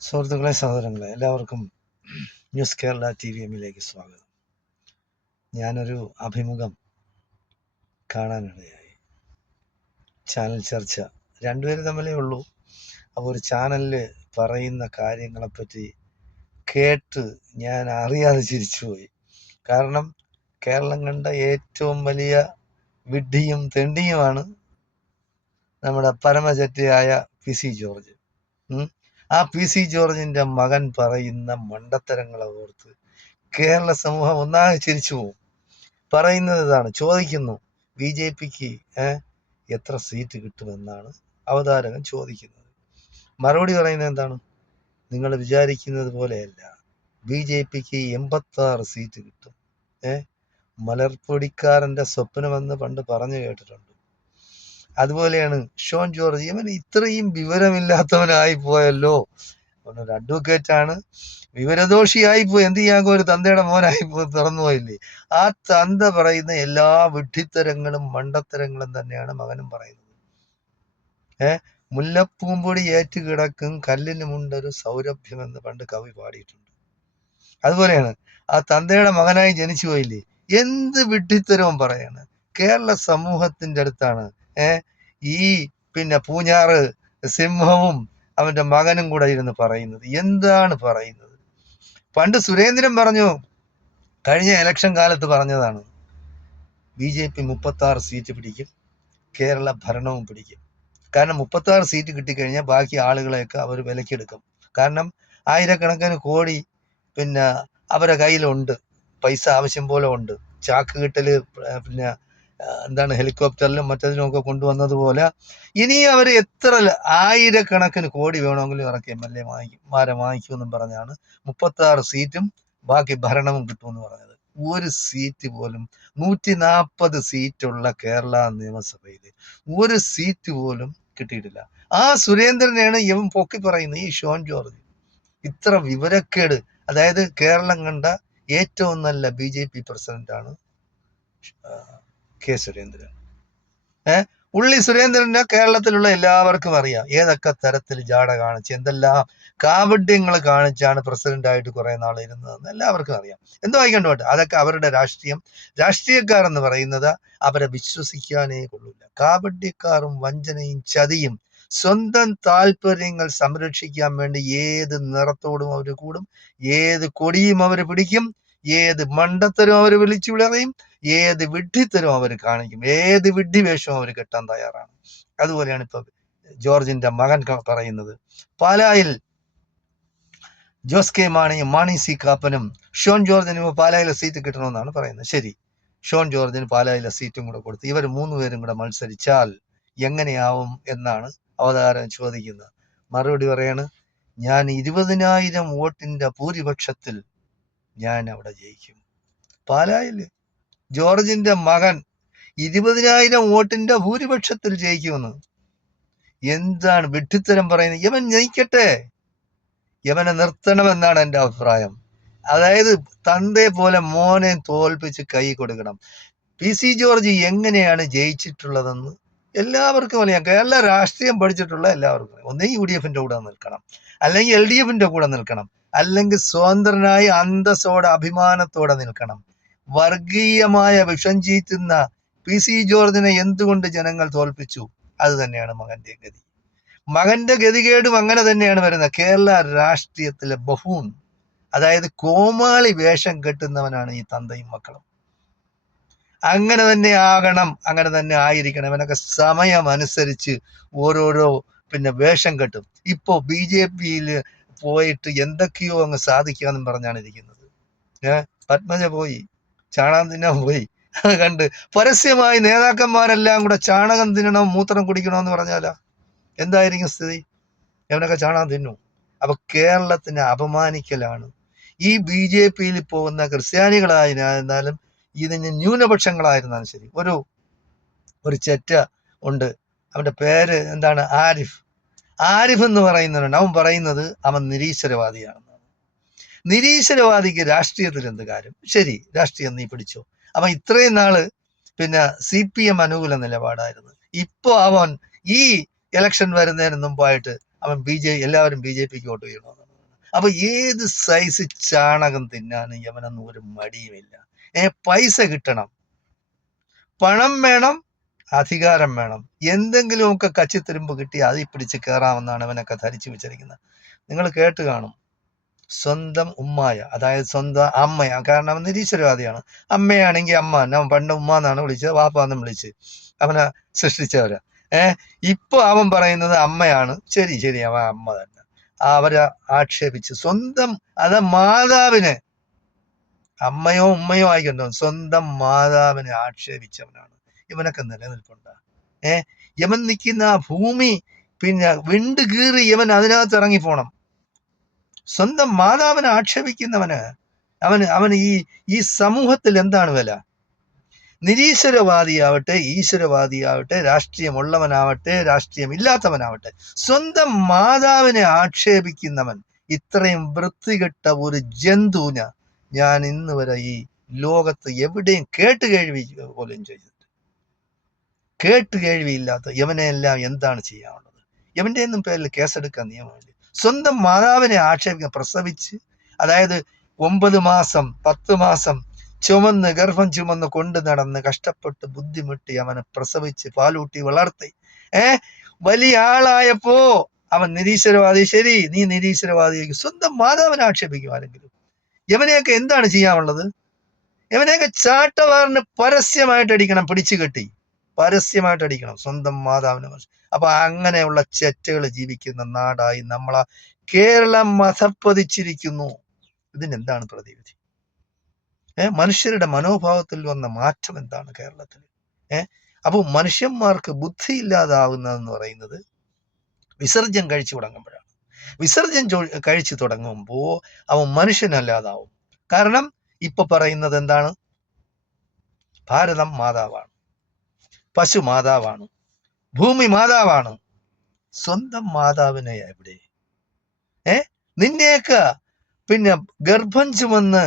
സുഹൃത്തുക്കളെ, സഹോദരങ്ങളെ, എല്ലാവർക്കും ന്യൂസ് കേരള TVM-ലേക്ക് സ്വാഗതം. ഞാനൊരു അഭിമുഖം കാണാനിടയായി. ചാനൽ ചർച്ച, രണ്ടുപേര് തമ്മിലേ ഉള്ളൂ. അപ്പോൾ ഒരു ചാനലിൽ പറയുന്ന കാര്യങ്ങളെപ്പറ്റി കേട്ട് ഞാൻ അറിയാതെ ചിരിച്ചുപോയി. കാരണം കേരളം കണ്ട ഏറ്റവും വലിയ വിഡ്ഢിയും തെണ്ടിയുമാണ് നമ്മുടെ പരമചറ്റയായ PC ജോർജ്. ആ PC ജോർജിന്റെ മകൻ പറയുന്ന മണ്ടത്തരങ്ങളെ ഓർത്ത് കേരള സമൂഹം ഒന്നാകെ ചിരിച്ചു പോകും. പറയുന്നത് ഇതാണ്, ചോദിക്കുന്നു BJPക്ക് എത്ര സീറ്റ് കിട്ടുമെന്നാണ് അവതാരകൻ ചോദിക്കുന്നത്. മറുപടി പറയുന്നത് എന്താണ്? നിങ്ങൾ വിചാരിക്കുന്നത് പോലെയല്ല, BJPക്ക് 86 സീറ്റ് കിട്ടും. മലർപ്പൊടിക്കാരന്റെ സ്വപ്നമെന്ന് പണ്ട് പറഞ്ഞു കേട്ടിട്ടുണ്ട്. അതുപോലെയാണ് ഷോൺ ജോർജ്. ഇവൻ ഇത്രയും വിവരമില്ലാത്തവനായി പോയല്ലോ. അവനൊരു അഡ്വക്കേറ്റ് ആണ്, വിവരദോഷിയായിപ്പോയി. എന്ത് ചെയ്യാൻ, ഒരു തന്തയുടെ മോനായി തുറന്നുപോയില്ലേ. ആ തന്ത പറയുന്ന എല്ലാ വിഡ്ഢിത്തരങ്ങളും മണ്ടത്തരങ്ങളും തന്നെയാണ് മകനും പറയുന്നത്. മുല്ലപ്പൂമ്പൊടി ഏറ്റ് കിടക്കും കല്ലിനുമുണ്ടൊരു സൗരഭ്യമെന്ന് പണ്ട് കവി പാടിയിട്ടുണ്ട്. അതുപോലെയാണ് ആ തന്തയുടെ മകനായി ജനിച്ചു പോയില്ലേ. എന്ത് വിഡ്ഢിത്തരവും പറയാണ്. കേരള സമൂഹത്തിന്റെ അടുത്താണ് ഈ പൂഞ്ഞാറ് സിംഹവും അവന്റെ മകനും കൂടെ ഇരുന്ന് പറയുന്നത്. എന്താണ് പറയുന്നത്? പണ്ട് സുരേന്ദ്രൻ പറഞ്ഞു, കഴിഞ്ഞ ഇലക്ഷൻ കാലത്ത് പറഞ്ഞതാണ്, BJP 36 സീറ്റ് പിടിക്കും, കേരള ഭരണവും പിടിക്കും. കാരണം 36 സീറ്റ് കിട്ടിക്കഴിഞ്ഞാൽ ബാക്കി ആളുകളെയൊക്കെ അവർ വിലക്കെടുക്കും. കാരണം ആയിരക്കണക്കിന് കോടി അവരെ കയ്യിലുണ്ട്, പൈസ ആവശ്യം പോലെ ഉണ്ട്. ചാക്ക് കിട്ടല് ഹെലികോപ്റ്ററിലും മറ്റതിനുമൊക്കെ കൊണ്ടുവന്നതുപോലെ ഇനി അവർ എത്ര ആയിരക്കണക്കിന് കോടി വേണമെങ്കിലും ഇറക്കി MLA വാങ്ങിക്കുമെന്നും പറഞ്ഞാണ് 36 സീറ്റും ബാക്കി ഭരണവും കിട്ടുമെന്ന് പറഞ്ഞത്. ഒരു സീറ്റ് പോലും, 140 സീറ്റുള്ള കേരള നിയമസഭയിൽ ഒരു സീറ്റ് പോലും കിട്ടിയിട്ടില്ല. ആ സുരേന്ദ്രനെയാണ് ഇവൻ പൊക്കി പറയുന്നത്, ഈ ഷോൺ ജോർജ്. ഇത്ര വിവരക്കേട്. അതായത് കേരളം കണ്ട ഏറ്റവും നല്ല BJP പ്രസിഡന്റാണ് K. സുരേന്ദ്രൻ. ഉള്ളി സുരേന്ദ്രനെ കേരളത്തിലുള്ള എല്ലാവർക്കും അറിയാം. ഏതൊക്കെ തരത്തിൽ ജാട കാണിച്ച്, എന്തെല്ലാം കാപഢ്യങ്ങൾ കാണിച്ചാണ് പ്രസിഡന്റായിട്ട് കുറെ നാൾ ഇരുന്നതെന്ന് എല്ലാവർക്കും അറിയാം. എന്തോ ആയിക്കണ്ടോട്ടെ, അതൊക്കെ അവരുടെ രാഷ്ട്രീയം. രാഷ്ട്രീയക്കാരെന്ന് പറയുന്നത് അവരെ വിശ്വസിക്കാനേ കൊള്ളൂല. കാപഢ്യക്കാരും വഞ്ചനയും ചതിയും സ്വന്തം താല്പര്യങ്ങൾ സംരക്ഷിക്കാൻ വേണ്ടി ഏത് നിറത്തോടും അവർ കൂടും, ഏത് കൊടിയും അവർ പിടിക്കും, ഏത് മണ്ടത്തരവും അവർ വിളിച്ചു വിളറിയും, ഏത് വിഡ്ഢിത്തരവും അവർ കാണിക്കും, ഏത് വിഡ്ഢി വേഷവും അവർ കെട്ടാൻ തയ്യാറാണ്. അതുപോലെയാണ് ഇപ്പൊ ജോർജിന്റെ മകൻ പറയുന്നത്. പാലായിൽ ജോസ് കെ മാണിയും മാണി സി കാപ്പനും ഷോൺ ജോർജിന് പാലായിലെ സീറ്റ് കിട്ടണമെന്നാണ് പറയുന്നത്. ശരി, ഷോൺ ജോർജിന് പാലായിലെ സീറ്റും കൂടെ കൊടുത്ത് ഇവർ 3 പേരും കൂടെ മത്സരിച്ചാൽ എങ്ങനെയാവും എന്നാണ് അവതാരകൻ ചോദിക്കുന്നത്. മറുപടി പറയാണ്, ഞാൻ 20,000 വോട്ടിന്റെ ഭൂരിപക്ഷത്തിൽ ഞാൻ അവിടെ ജയിക്കും. പാലായിൽ ജോർജിന്റെ മകൻ 20,000 വോട്ടിന്റെ ഭൂരിപക്ഷത്തിൽ ജയിക്കുമെന്ന്. എന്താണ് വിഡ്ഢിത്തരം പറയുന്നത്? ഇവൻ ജയിക്കട്ടെ, ഇവനെ നിർത്തണമെന്നാണ് എൻ്റെ അഭിപ്രായം. അതായത് തന്തയെ പോലെ മോനെ തോൽപ്പിച്ച് കൈ കൊടുക്കണം. PC ജോർജ് എങ്ങനെയാണ് ജയിച്ചിട്ടുള്ളതെന്ന് എല്ലാവർക്കും അറിയാം. കേരള രാഷ്ട്രീയം പഠിച്ചിട്ടുള്ള എല്ലാവർക്കും. ഒന്നേ UDF-ന്റെ കൂടെ നിൽക്കണം, അല്ലെങ്കിൽ LDF-ന്റെ കൂടെ നിൽക്കണം, അല്ലെങ്കിൽ സ്വതന്ത്രനായി അന്തസ്സോടെ അഭിമാനത്തോടെ നിൽക്കണം. വർഗീയമായ വിഷം ചീറ്റുന്ന PC ജോർജിനെ എന്തുകൊണ്ട് ജനങ്ങൾ തോൽപ്പിച്ചു? അത് തന്നെയാണ് മകന്റെ ഗതി. മകന്റെ ഗതികേടും അങ്ങനെ തന്നെയാണ് വരുന്നത്. കേരള രാഷ്ട്രീയത്തിലെ ബഹൂൺ, അതായത് കോമാളി വേഷം കെട്ടുന്നവനാണ് ഈ തന്തയും മക്കളും. അങ്ങനെ തന്നെ ആകണം, അങ്ങനെ തന്നെ ആയിരിക്കണം. ഇവനൊക്കെ സമയമനുസരിച്ച് ഓരോരോ വേഷം കെട്ടും. ഇപ്പോ BJP-യിൽ പോയിട്ട് എന്തൊക്കെയോ അങ്ങ് സാധിക്കാന്നും പറഞ്ഞാണ് ഇരിക്കുന്നത്. പത്മജ പോയി, ചാണകം തിന്നാൻ പോയി, കണ്ട് പരസ്യമായി നേതാക്കന്മാരെല്ലാം കൂടെ ചാണകം തിന്നണം, മൂത്രം കുടിക്കണമെന്ന് പറഞ്ഞാലാ എന്തായിരിക്കും സ്ഥിതി? ഇവനൊക്കെ ചാണകം തിന്നു. അപ്പൊ കേരളത്തിനെ അപമാനിക്കലാണ്. ഈ BJP-യിൽ പോകുന്ന ക്രിസ്ത്യാനികളായിരുന്നാലും ഇതിന് ന്യൂനപക്ഷങ്ങളായിരുന്നാലും ശരി. ഒരു ചെറ്റ ഉണ്ട്, അവന്റെ പേര് എന്താണ്, ആരിഫ് എന്ന് പറയുന്നവരുണ്ട്. അവൻ പറയുന്നത് അവൻ നിരീശ്വരവാദിയാണെന്നാണ്. നിരീശ്വരവാദിക്ക് രാഷ്ട്രീയത്തിൽ എന്ത് കാര്യം? ശരി, രാഷ്ട്രീയം നീ പിടിച്ചോ. അവൻ ഇത്രയും നാള് CPM അനുകൂല നിലപാടായിരുന്നു. ഇപ്പൊ അവൻ ഈ ഇലക്ഷൻ വരുന്നതിന് മുമ്പായിട്ട് അവൻ എല്ലാവരും BJP-ക്ക് വോട്ട് ചെയ്യണമെന്നാണ്. അപ്പൊ ഏത് സൈസ് ചാണകം തിന്നാനും യവനൊന്നും ഒരു മടിയുമില്ല. പൈസ കിട്ടണം, പണം വേണം, അധികാരം വേണം, എന്തെങ്കിലുമൊക്കെ കച്ചിത്തുരുമ്പ് കിട്ടി അതിൽ പിടിച്ച് കയറാമെന്നാണ് അവനൊക്കെ ധരിച്ചു വെച്ചിരിക്കുന്നത്. നിങ്ങൾ കേട്ട് കാണും, സ്വന്തം ഉമ്മായ, അതായത് സ്വന്തം അമ്മയാ, കാരണം അവൻ നിരീശ്വരവാദിയാണ്. അമ്മയാണെങ്കിൽ അമ്മ, പണ്ട് ഉമ്മ എന്നാണ് വിളിച്ചത്, വാപ്പാന്നും വിളിച്ച് അവനെ സൃഷ്ടിച്ചവരാ. ഇപ്പൊ അവൻ പറയുന്നത് അമ്മയാണ്. ശരി ശരി, അവൻ അമ്മ തന്നെ. അവരെ ആക്ഷേപിച്ച് സ്വന്തം മാതാവിനെ, അമ്മയോ ഉമ്മയോ ആയിക്കണ്ടോ, സ്വന്തം മാതാവിനെ ആക്ഷേപിച്ചവനാണ്. ഇവനൊക്കെ നിലനിൽപ്പുണ്ട? യവൻ നിൽക്കുന്ന ആ ഭൂമി പിന്നെ വിണ്ട് കീറി യവൻ അതിനകത്ത് ഇറങ്ങിപ്പോണം. സ്വന്തം മാതാവിനെ ആക്ഷേപിക്കുന്നവന് അവന് ഈ സമൂഹത്തിൽ എന്താണ് വില? നിരീശ്വരവാദിയാവട്ടെ, ഈശ്വരവാദിയാവട്ടെ, രാഷ്ട്രീയമുള്ളവനാവട്ടെ, രാഷ്ട്രീയം ഇല്ലാത്തവനാവട്ടെ, സ്വന്തം മാതാവിനെ ആക്ഷേപിക്കുന്നവൻ ഇത്രയും വൃത്തികെട്ട ഒരു ജന്തുവിന ഞാൻ ഇന്ന് വരെ ഈ ലോകത്ത് എവിടെയും കേട്ടുകേഴ്വി പോലും ചെയ്തിട്ട്. കേട്ടുകേഴ്വിയില്ലാത്ത യവനെല്ലാം എന്താണ് ചെയ്യാനുള്ളത്? യവന്റെ ഒന്നും പേരിൽ കേസെടുക്കാൻ നിയമമില്ല. സ്വന്തം മാതാവിനെ ആക്ഷേപിക്കാൻ, പ്രസവിച്ച്, അതായത് 9 മാസം 10 മാസം ഗർഭം ചുമന്ന് കൊണ്ടു നടന്ന് കഷ്ടപ്പെട്ട് ബുദ്ധിമുട്ടി അവനെ പ്രസവിച്ച് പാലൂട്ടി വളർത്തി വലിയ ആളായപ്പോ അവൻ നിരീശ്വരവാദി. ശരി, നീ നിരീശ്വരവാദി, സ്വന്തം മാതാവിനെ ആക്ഷേപിക്കും ആരെങ്കിലും? യവനെയൊക്കെ എന്താണ് ചെയ്യാനുള്ളത്? യവനെയൊക്കെ ചാട്ടവാറിന് പരസ്യമായിട്ട് അടിക്കണം, പിടിച്ചു കെട്ടി പരസ്യമായിട്ട് അടിക്കണം, സ്വന്തം മാതാവിനെ. അപ്പൊ അങ്ങനെയുള്ള ചെറ്റകൾ ജീവിക്കുന്ന നാടായി നമ്മളാ കേരളം മതപ്പതിച്ചിരിക്കുന്നു. ഇതിനെന്താണ് പ്രതിവിധി? മനുഷ്യരുടെ മനോഭാവത്തിൽ വന്ന മാറ്റം എന്താണ് കേരളത്തിൽ? അപ്പോൾ മനുഷ്യന്മാർക്ക് ബുദ്ധി ഇല്ലാതാവുന്നതെന്ന് പറയുന്നത് വിസർജ്യം കഴിച്ചു തുടങ്ങുമ്പോഴാണ്. വിസർജ്യം കഴിച്ചു തുടങ്ങുമ്പോൾ അവൻ മനുഷ്യനല്ലാതാവും. കാരണം ഇപ്പൊ പറയുന്നത് എന്താണ്? ഭാരതം മാതാവാണ്, പശു മാതാവാണ്, ഭൂമി മാതാവാണ്. സ്വന്തം മാതാവിനെ എവിടെ? നിന്നെയൊക്കെ പിന്നെ ഗർഭം ചുമന്ന്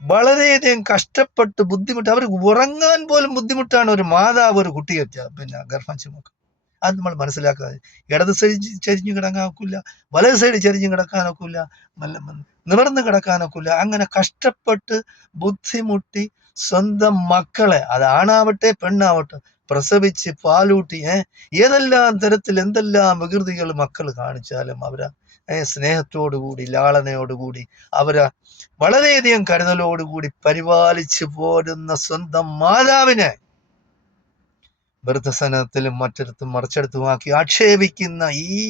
വളരെയധികം കഷ്ടപ്പെട്ട് ബുദ്ധിമുട്ട്, അവർ ഉറങ്ങാൻ പോലും ബുദ്ധിമുട്ടാണ് ഒരു മാതാവ് ഒരു കുട്ടിയെ പിന്നെ ഗർഭം ചുമക്കും. അത് നമ്മൾ മനസ്സിലാക്കാതെ, ഇടത് സൈഡ് ചരിഞ്ഞു കിടക്കാനൊക്കില്ല, വലത് സൈഡ് ചരിഞ്ഞു കിടക്കാനൊക്കില്ല, നിവർന്ന് കിടക്കാനൊക്കില്ല. അങ്ങനെ കഷ്ടപ്പെട്ട് ബുദ്ധിമുട്ടി സ്വന്തം മക്കളെ, അത് ആണാവട്ടെ പെണ്ണാവട്ടെ, പ്രസവിച്ച് പാലൂട്ടി ഏതെല്ലാം തരത്തിൽ എന്തെല്ലാം വികൃതികൾ മക്കൾ കാണിച്ചാലും അവരെ സ്നേഹത്തോടുകൂടി ലാളനയോടുകൂടി അവരെ വളരെയധികം കരുതലോടുകൂടി പരിപാലിച്ചു പോരുന്ന സ്വന്തം മാതാവിനെ വൃദ്ധസനത്തിലും മറ്റിടത്തും മറിച്ചെടുത്തുമാക്കി ആക്ഷേപിക്കുന്ന ഈ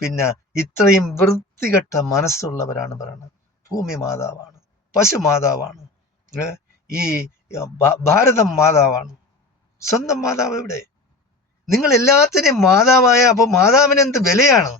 പിന്നെ ഇത്രയും വൃത്തികെട്ട മനസ്സുള്ളവരാണ് പറയുന്നത് ഭൂമി മാതാവാണ്, പശു മാതാവാണ്, ഈ ഭാരതം മാതാവാണ്. സ്വന്തം മാതാവ് എവിടെ? നിങ്ങൾ എല്ലാത്തിനെയും മാതാവായ, അപ്പൊ മാതാവിന് എന്ത് വിലയാണ്?